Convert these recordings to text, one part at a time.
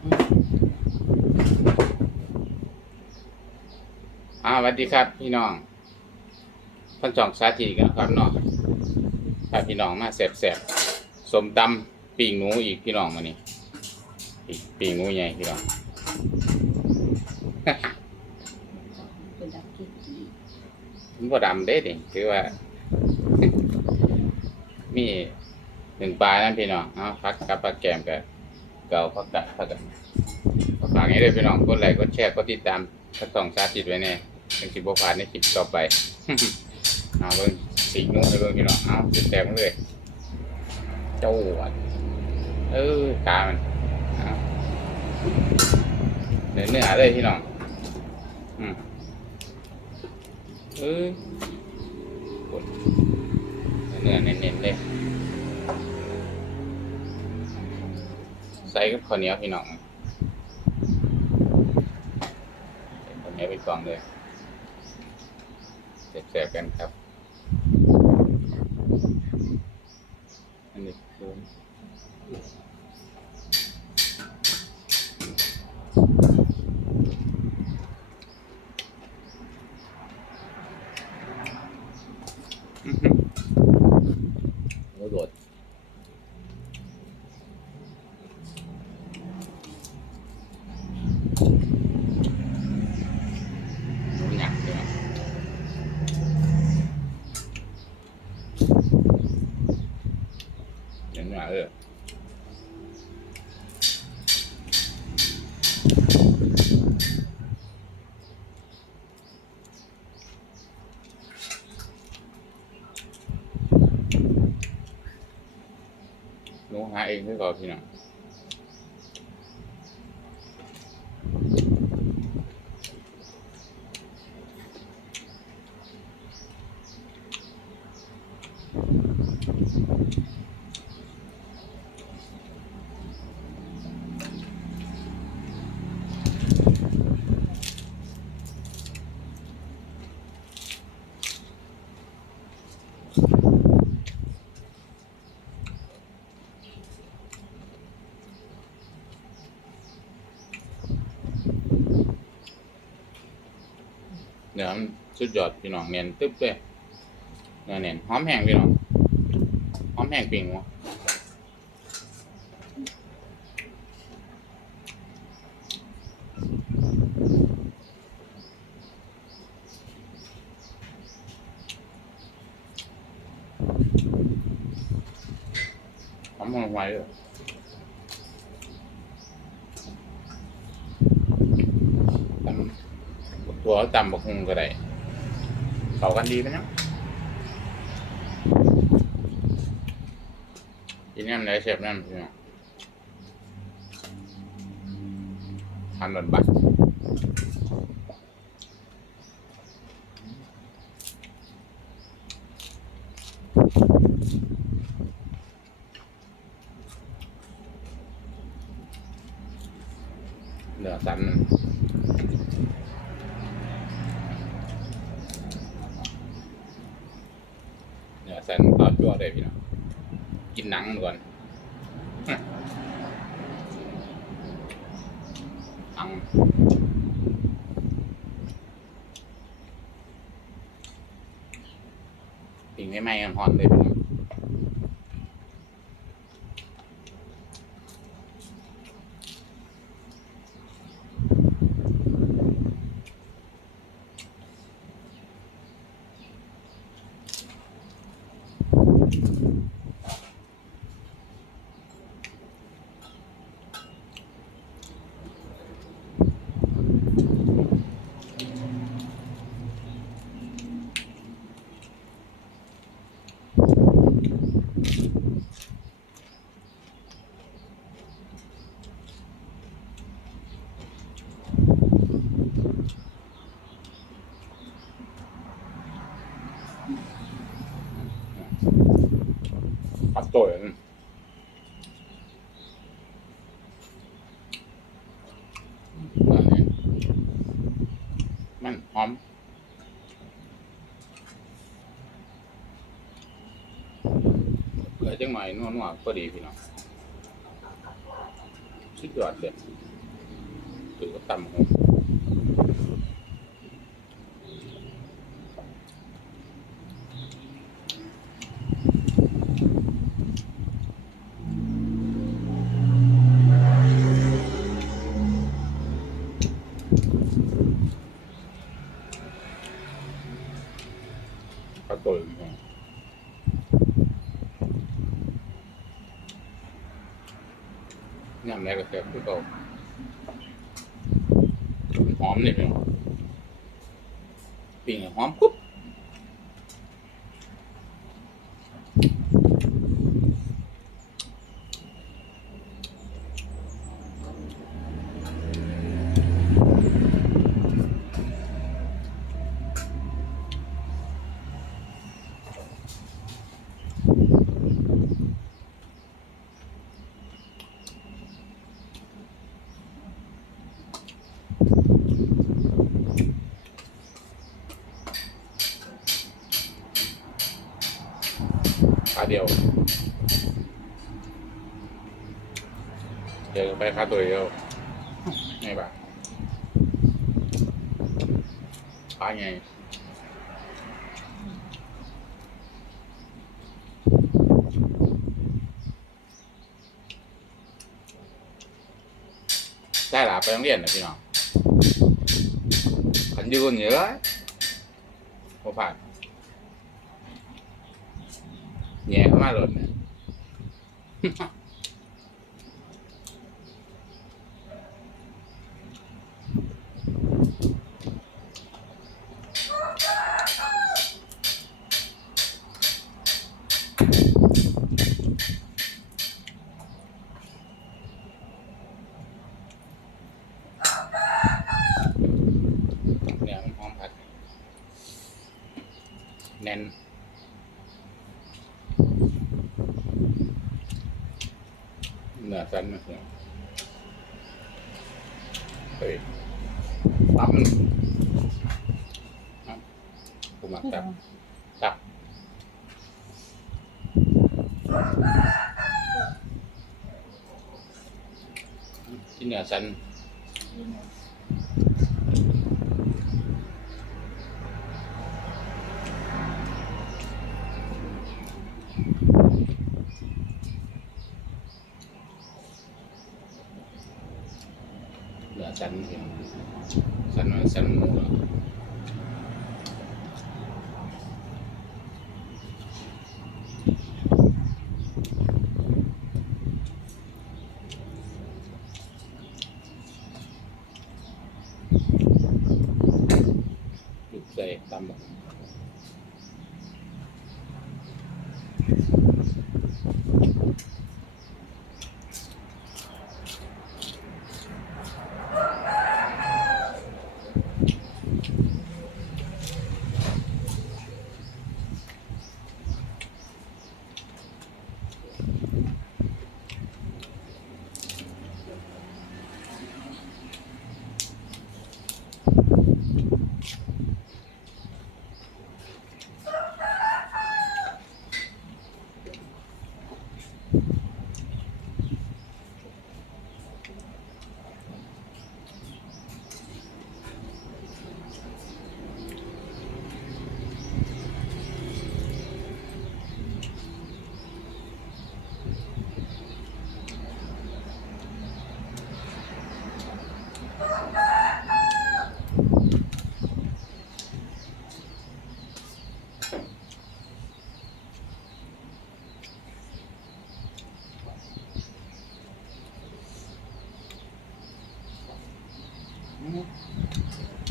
อาสวัสดีครับ พี่น้องท่านจองสาธิตกันครับเนาะถ้าพี่น้องมาแสบๆสมตำปีงหนูอีกพี่น้องมานี่ปีปีงหนูใหญ่พี่น้องเป็นดักกิ๊กกี้มันบ่ดำเด้ดิคือว่า มีหนึ่งปลานั่นพี่น้องเอาพักกับปลาแกมกับ เกาพักกับพักกับฝากให้ด้วยพี่น้องกดไลค์กดแชร์กดติดตามท่านจองสาธิตไว้แน่เป็นสิบพลาดในคลิปต่อไปเอาเบิ่งสีนุ่งให้เบิ่งพี่น้องเอาติดแต้มเลยเจ้าวัดเออตามันเนื้อเนื้อเลยพี่น้องอืมเออเนื้อเน้นๆเลย ใส่กับข้าวเหนียวพี่น้องใส่ข้าวเหนียวไปกองเลยแสบๆกันครับ อันนี้คืออื้อหือโอ้โดดหนูหนักเลยนะ เห็นไหมเออหนูหาเองด้วยก่อนพี่น้อง ดี๋ยวมันสุดยอดพี่น้องเนียนตึ๊บเลยเนื้อเนียนหอมแห้งพี่น้องหอมแห้งปิ่งวะหอมหอมไว้เลยตำ ตัวตำบักฮุงก็ได้เข้ากันดีไหมเนาะกินนั่นเลยเชฟนั่นพี่น้องทานหลนบัตเนื้อสันมัน เนี่ยใส่น้ำตาลจั่วได้พี่น้องกิน หนังก่อนหนังปิ่งไม่ไหม้กันหอนเลยพี่น้อง ปัดตัวองนั้นอันนี้มันหอมเผื่อจังหน่อยนัวๆพอดีพี่น้องสุดยอดเลยคือก็ตำหงข้าวต้มหง ยำอะไรก็แซ่บคือเก่าหอมนี่เน้องปิ้งหอมปุ๊บ ขาเดียวเจอไปขาตัวเดียวไงบ้างขาไงได้หลาไปโรงเรียนนะพี่น้องขันยืนเยอะโอผ่าน แเนื้อสันนะเนี่ยเฮ้ยตับมันอะกูมาตับตับที่เนื้อสัน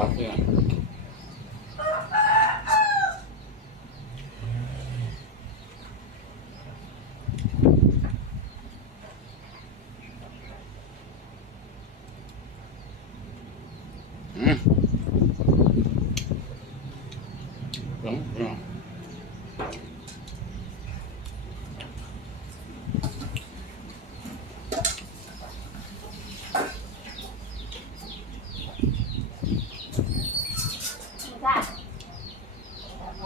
ปักเนี่ พ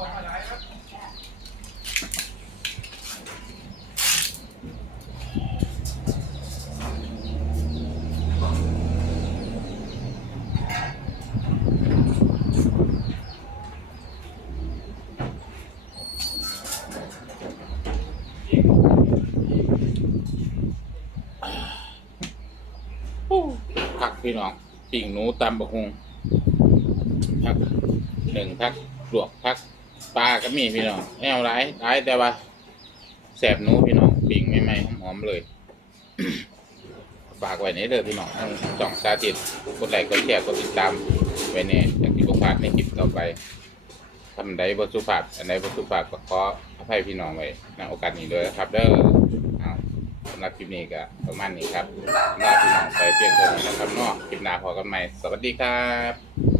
ักพี่น้องปิ่งหนูตำบะฮงพักหนึ่งพักลวกพัก ปลาก็มีพี่น้องแนวร้ายร้ายแต่ว่าแสบหนูพี่น้องปิ่งใหม่ๆหมหอมๆเลยฝากไว้ในเด้อพี่น้องทั้งจ่องสาธิตกดไลค์กดแชร์กดติดตามไว้ในจากที่ผมฝากในคลิปต่อไปทำใดบทสุภาพอันใดบทสุภาพก็ขออภัยพี่น้องไว้ในโอกาสนี้ด้วยนะครับเด้อสำหรับคลิปนี้ก็ประมาณนี้ครับลาพี่น้องไปเพียงเท่านี้นะครับเนาะคลิปหน้าพอกันใหม่สวัสดีครับ